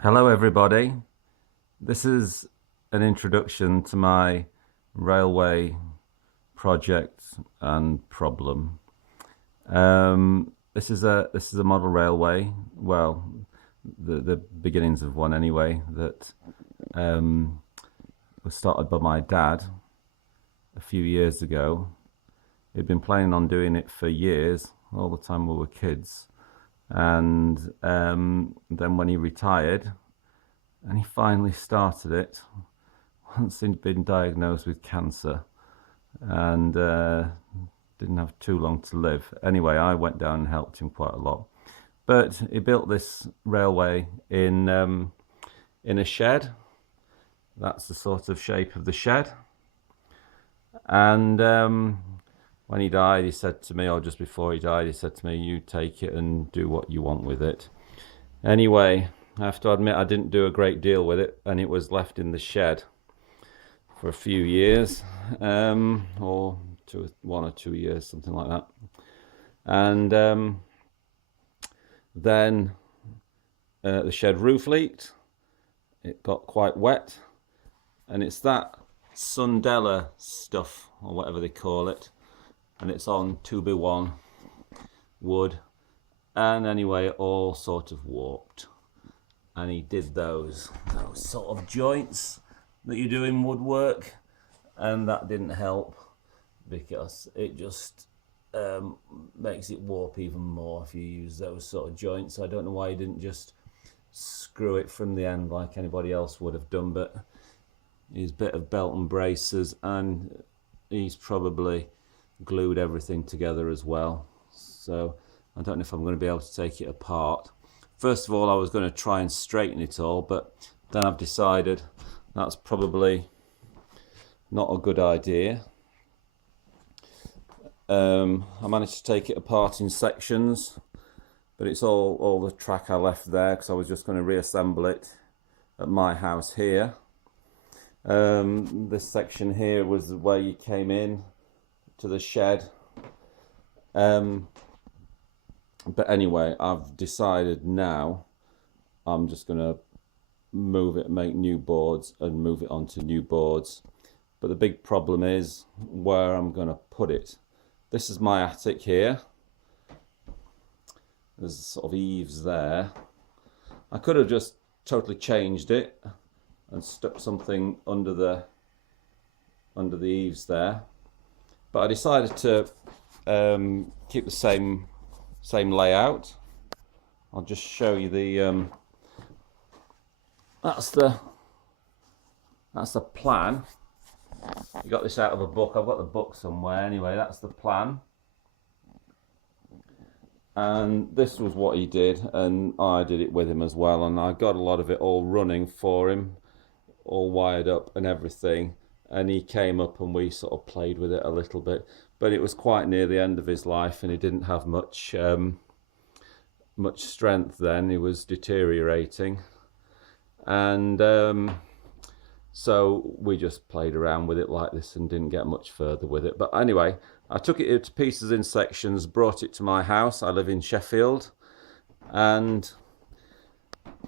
Hello everybody. This is an introduction to my railway project and problem. This is a model railway. Well, the beginnings of one anyway. That was started by my dad a few years ago. He'd been planning on doing it for years, all the time we were kids. And then when he retired, and he finally started it once he'd been diagnosed with cancer, and didn't have too long to live. Anyway, I went down and helped him quite a lot. But he built this railway in a shed. That's the sort of shape of the shed. And when he died, he said to me, or just before he died, he said to me, "You take it and do what you want with it." Anyway, I have to admit I didn't do a great deal with it, and it was left in the shed for a few years, or 1 or 2 years, something like that. And then the shed roof leaked. It got quite wet, and it's that Sundella stuff, or whatever they call it, and it's on 2x1 wood, and anyway it all sort of warped, and he did those sort of joints that you do in woodwork, and that didn't help because it just makes it warp even more if you use those sort of joints. I don't know why he didn't just screw it from the end like anybody else would have done, but he's a bit of belt and braces, and he's probably glued everything together as well. So I don't know if I'm going to be able to take it apart. First of all, I was going to try and straighten it all, but then I've decided that's probably not a good idea. I managed to take it apart in sections, but it's all the track I left there because I was just going to reassemble it at my house here. This section here was where you came in to the shed. But anyway, I've decided now I'm just going to move it, make new boards and move it onto new boards. But the big problem is where I'm going to put it. This is my attic here. There's sort of eaves there. I could have just totally changed it and stuck something under the eaves there, but I decided to keep the same layout. I'll just show you the that's the plan. You got this out of a book. I've got the book somewhere. Anyway, that's the plan, and this was what he did, and I did it with him as well, and I got a lot of it all running for him, all wired up and everything. And he came up and we sort of played with it a little bit, but it was quite near the end of his life and he didn't have much strength then. He was deteriorating, and so we just played around with it like this and didn't get much further with it. But anyway, I took it to pieces in sections, brought it to my house. I live in Sheffield, and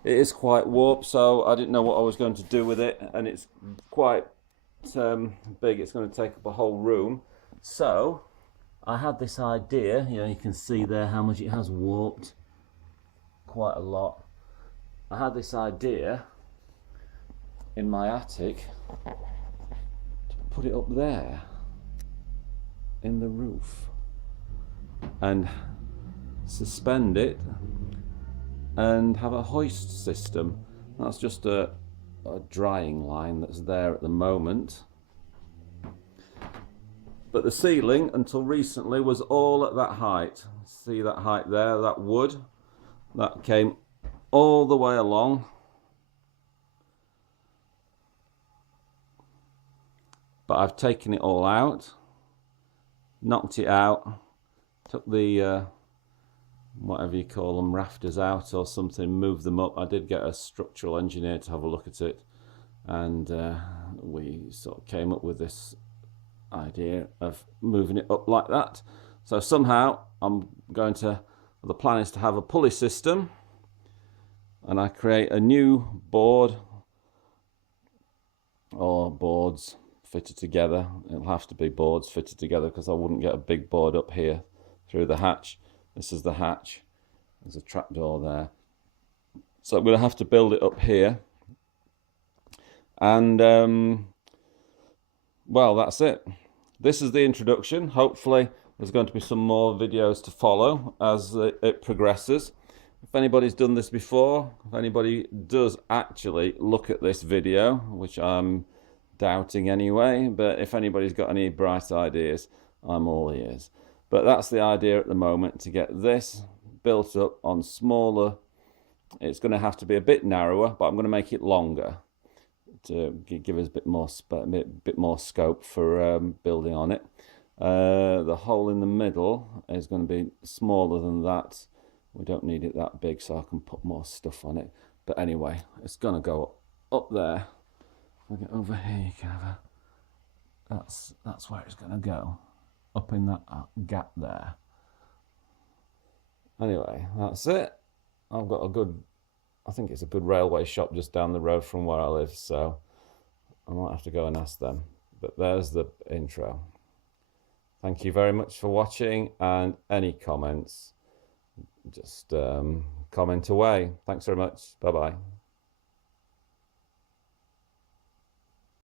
it is quite warped, so I didn't know what I was going to do with it, and it's quite big. It's going to take up a whole room. So I had this idea. You can see there how much it has warped, quite a lot. I had this idea in my attic to put it up there in the roof and suspend it and have a hoist system. That's just a drying line that's there at the moment, but the ceiling until recently was all at that height. See that height there, that wood that came all the way along, but I've taken it all out, knocked it out, took the whatever you call them, rafters out or something, move them up. I did get a structural engineer to have a look at it, and we sort of came up with this idea of moving it up like that. So somehow the plan is to have a pulley system and I create a new board or boards fitted together. It'll have to be boards fitted together because I wouldn't get a big board up here through the hatch. This is the hatch. There's a trapdoor there. So I'm going to have to build it up here. And well, that's it. This is the introduction. Hopefully there's going to be some more videos to follow as it progresses. If anybody's done this before, if anybody does actually look at this video, which I'm doubting anyway, but if anybody's got any bright ideas, I'm all ears. But that's the idea at the moment, to get this built up on smaller. It's going to have to be a bit narrower, but I'm going to make it longer to give us a bit more scope for building on it. The hole in the middle is going to be smaller than that. We don't need it that big, so I can put more stuff on it. But anyway, it's going to go up there. If I get over here, you can have a... That's where it's going to go. Up in that gap there. Anyway, that's it. I've got a good... I think it's a good railway shop just down the road from where I live, so I might have to go and ask them. But there's the intro. Thank you very much for watching, and any comments, just comment away. Thanks very much. Bye-bye.